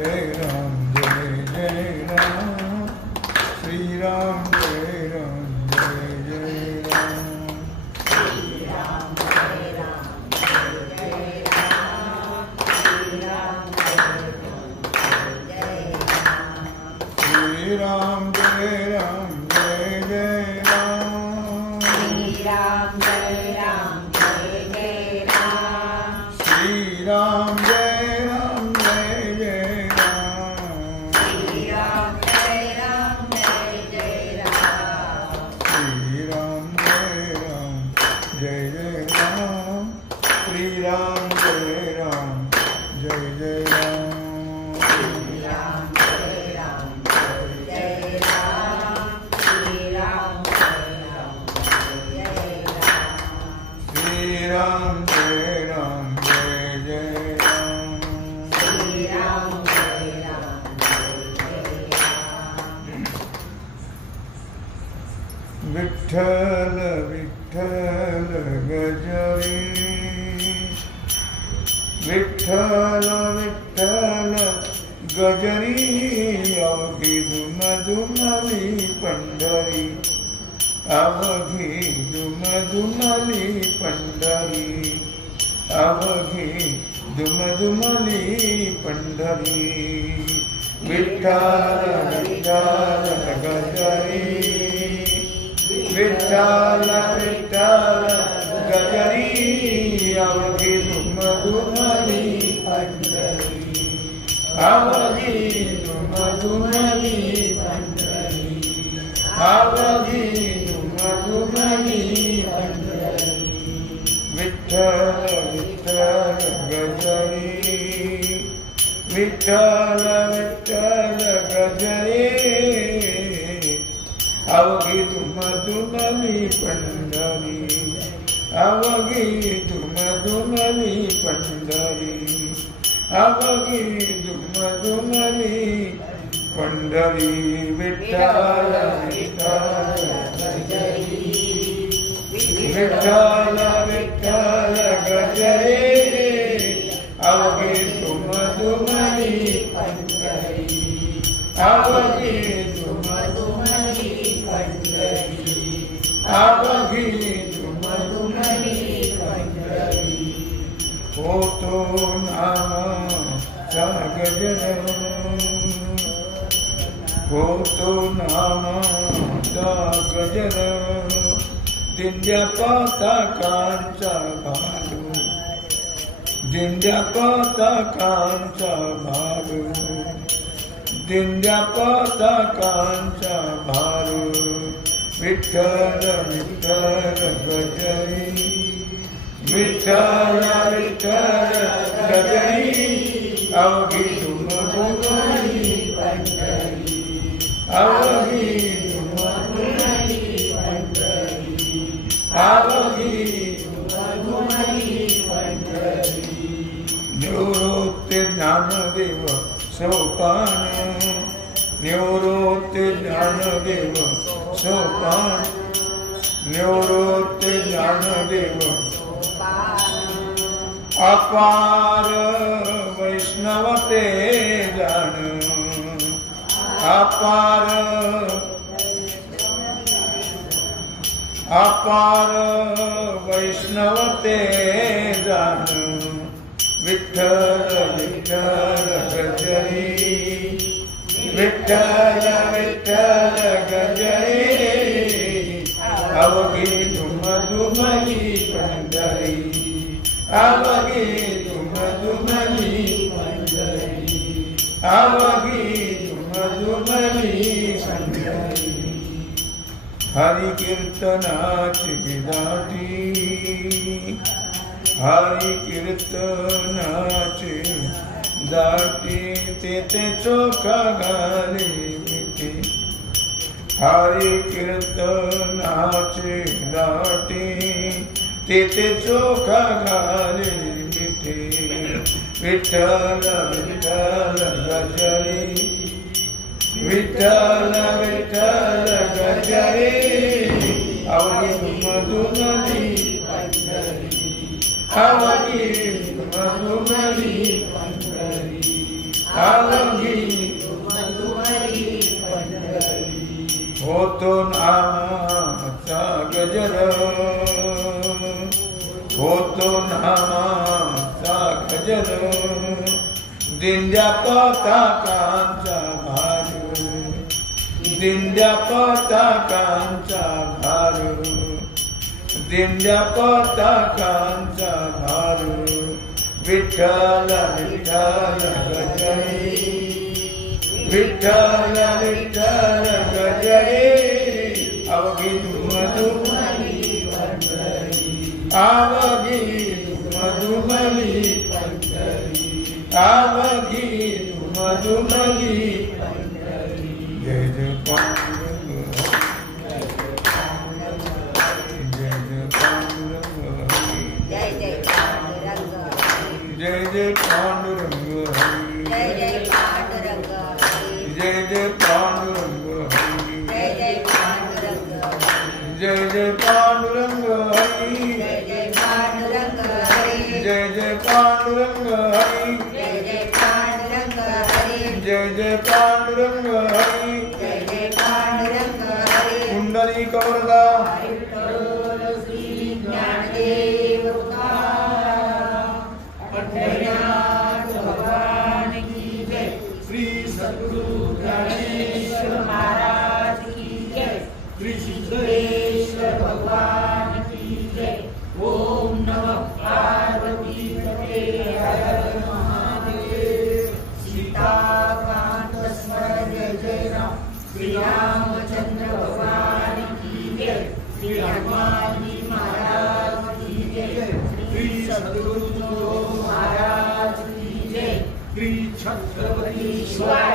Jai Ram, Jai Ram, Sri Ram, Jai Ram, Jai Ram, Sri Ram, Jai Ram, Jai Ram, Sri Ram, Jai Ram, Jai Ram, Jai Ram, Sri Ram, Jai Ram, Jai Ram, Sri Ram, Jai Ram, Jai Ram, Sri Ram, Jai Ram, Jai Ram, Sri Ram, Jai Ram, Jai Ram, Sri Ram, Jai Ram, Jai Ram, Sri Ram, Jai Ram, Jai Ram, Sri Ram, Jai Ram, Jai Ram, Sri Ram, Jai Ram, Jai Ram, Sri Ram, Jai Ram, Jai Ram. Vitthal, Vitthal, Gajari. Vitthal, Vitthal, Gajari. Avagi Duma Dumali Pandari. Avagi Duma Dumali Pandari. Avagi Duma Dumali Pandari. Vitthal, Vitthal, Gajari. Vitthal, Vitthal, Gajari. Avagi Duma Dumali Pandari. Avagi Duma Dumali Pandari. Avagi Duma Dumali Pandari. Vitthal, Vitthal, Gajari. Vitthal, Vitthal, Gajari. Avagi Duma Dumali Pandari. Avagi Duma Dumali Pandari. Avagi Duma Dumali Pandari. Vitthal, Vitthal, Gajari. Vitthal, Vitthal, Gajari. Avagi Duma Dumali Pandari. Avagi Duma Dumali Pandari. Avagi Duma Dumali Pandari. Hoto Nama Sagajara. Hoto Nama Sagajara. Dindya Pata Kancha Bharu. Dindya Pata Kancha Bharu. Dindya Pata Kancha Bharu. Vitthal, Vitthal, Gajari. Vitthal, Vitthal, Gajari. Avagi Duma Dumali Pandari. Avagi Duma Dumali Pandari. Avagi Duma Dumali Pandari. Nivroti Jnanadeva Sopana. Nivroti Jnanadeva Sopana. Nivroti Jnanadeva Apar Vaishnavate Jana. Apar Vaishnavate Jana. Vitthal, Vitthal, Gajari. Vitthal, Vitthal, Gajari. Avagi Duma Dumali Pandari. Avagi Duma Dumali Pandari. Avagi Duma Dumali Pandari. Hari Kirtanachi Vidati. Hari Kirtanachi Dati. Tete Chokha Gali Miti. Hari Kirtanachi Dati. Tete Chokha Gali Miti. Vitthal, Vitthal, Gajari. Vitthal, Vitthal, Gajari. Avagi Duma Dumali Pandari. Avagi Duma Dumali Pandari. आवघी होतो नामाचा गजर होतो नामाचा गजर दिंड्या पताकांचा भार दिंड्या पताकांचा भार दिंड्या पताकांचा भार विठ्ठल विठ्ठल गजरे विठ्ठल विठ्ठल गजरे अवघी मधुमली अवघी मधुमली अवघी मधुमली जय जय पांडुरंग जय जय पांडुरंग जय जय पांडुरंग जय जय पांडुरंग जय जय पांडुरंग जय जय पांडुरंग जय जय पांडुरंग जय जय पांडुरंग जय जय पांडुरंग जय जय पांडुरंग जय जय पांडुरंग जय जय पांडुरंग कुंडली कवरदा श्री ज्ञानदेव पंढरीनाथ भगवान की जय श्री सद्गुरु ज्ञानेश्वर महाराज की जय श्री सिद्धेश्वर भगवान की जय ओम नमः पार्वती पते हर हर महादेव सीताकांत स्मरण जय जय राम श्री रामचंद्र भगवान की जय श्री हनुमान जी महाराज की जय श्री सद्गुरु महाराज की जय श्री छत्रपति शिवाजी